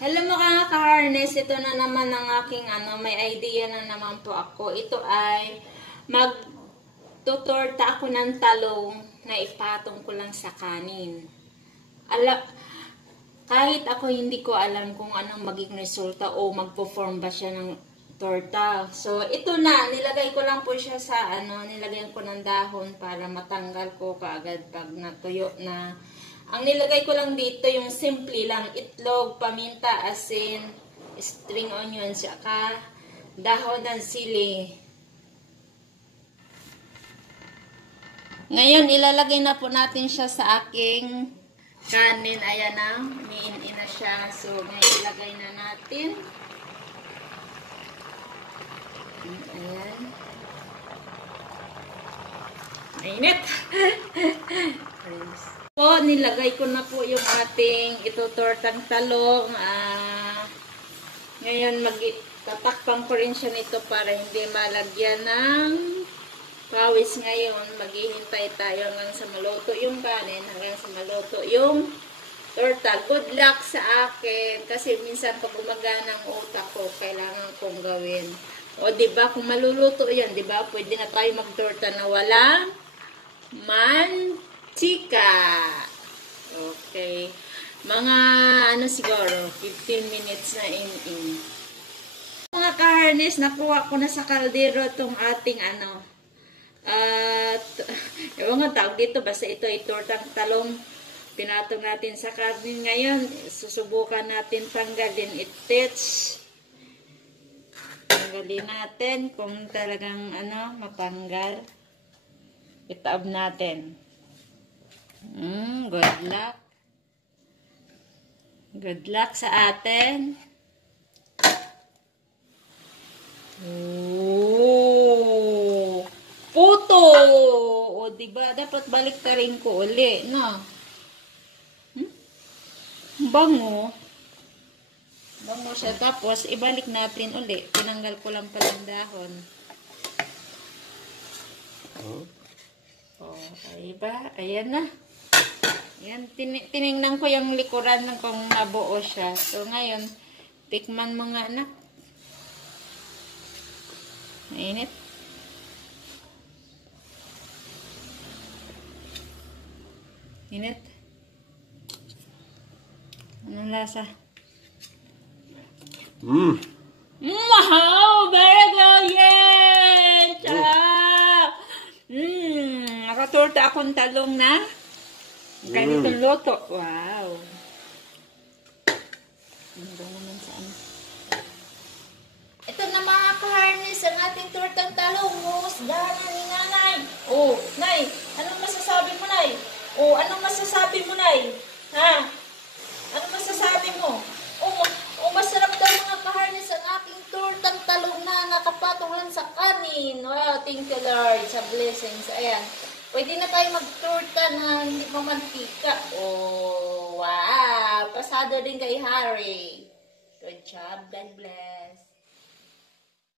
Hello mga ka-harness, ito na naman ang aking may idea na naman po ako. Ito ay magtutorta ako ng talong na ipatong ko lang sa kanin. Kahit ako hindi ko alam kung anong magiging resulta o magpo-form ba siya ng torta. So ito na, nilagay ko lang po siya sa nilagyan ko ng dahon para matanggal ko kaagad pag natuyo na. Ang nilagay ko lang dito yung simple lang, itlog, paminta, asin, string onion, saka dahon ng sili. Ngayon, ilalagay na po natin siya sa aking kanin. Ayan na, umiin na siya. So, ngayon ilagay na natin. Ayan. Mainit! Po, nilagay ko na po yung ating itutortang talong. Ngayon, tatakpan ko rin siya nito para hindi malagyan ng pawis ngayon. Maghihintay tayo hanggang sa maluto yung kanin, hanggang sa maluto yung torta. Good luck sa akin kasi minsan pag gumagana ang utak ko, kailangan kong gawin. O, diba, kung maluluto yan, diba, pwede na tayo magtorta na walang mantika. Okay. Mga siguro 15 minutes na in. Mga ka-harness, nakuha ko na sa kaldero tong ating ewan nga tawag dito, basta ito ay tortang talong. Pinatong natin sa karnin ngayon. Susubukan natin tanggalin itich. Tanggalin natin kung talagang matanggal. Itaob natin. Good luck. Good luck sa atin. Oh! Puto! O, diba? Dapat balik ta rin ko uli, no? Bango. Bango siya. Tapos, ibalik natin uli. Tinanggal ko lang palang dahon. Oh, diba? Ayan na. Ayan, tinignan ko yung likuran ng kung nabuo siya. So, ngayon, tikman mo nga, anak. Mainit. Init. Anong lasa? Wow! Very good! Yes! Nakatorta akong talong na ganitong loto. Wow! Ano naman sa Ito na mga ka-harness ang ating tortang talong. Husgahan ni nanay. Oh, nay, anong masasabi mo, nay? Oh, anong masasabi mo, nay? Ha? Anong masasabi mo? Masarap daw mga ka-harness ang aking tortang talong na nakapatong lang sa kanin. Wow, thank you Lord sa blessings. Ayan. Pwede na tayo mag-torta na hindi mamantika. Oh, wow. Pasado din kay Harry. Good job. God bless.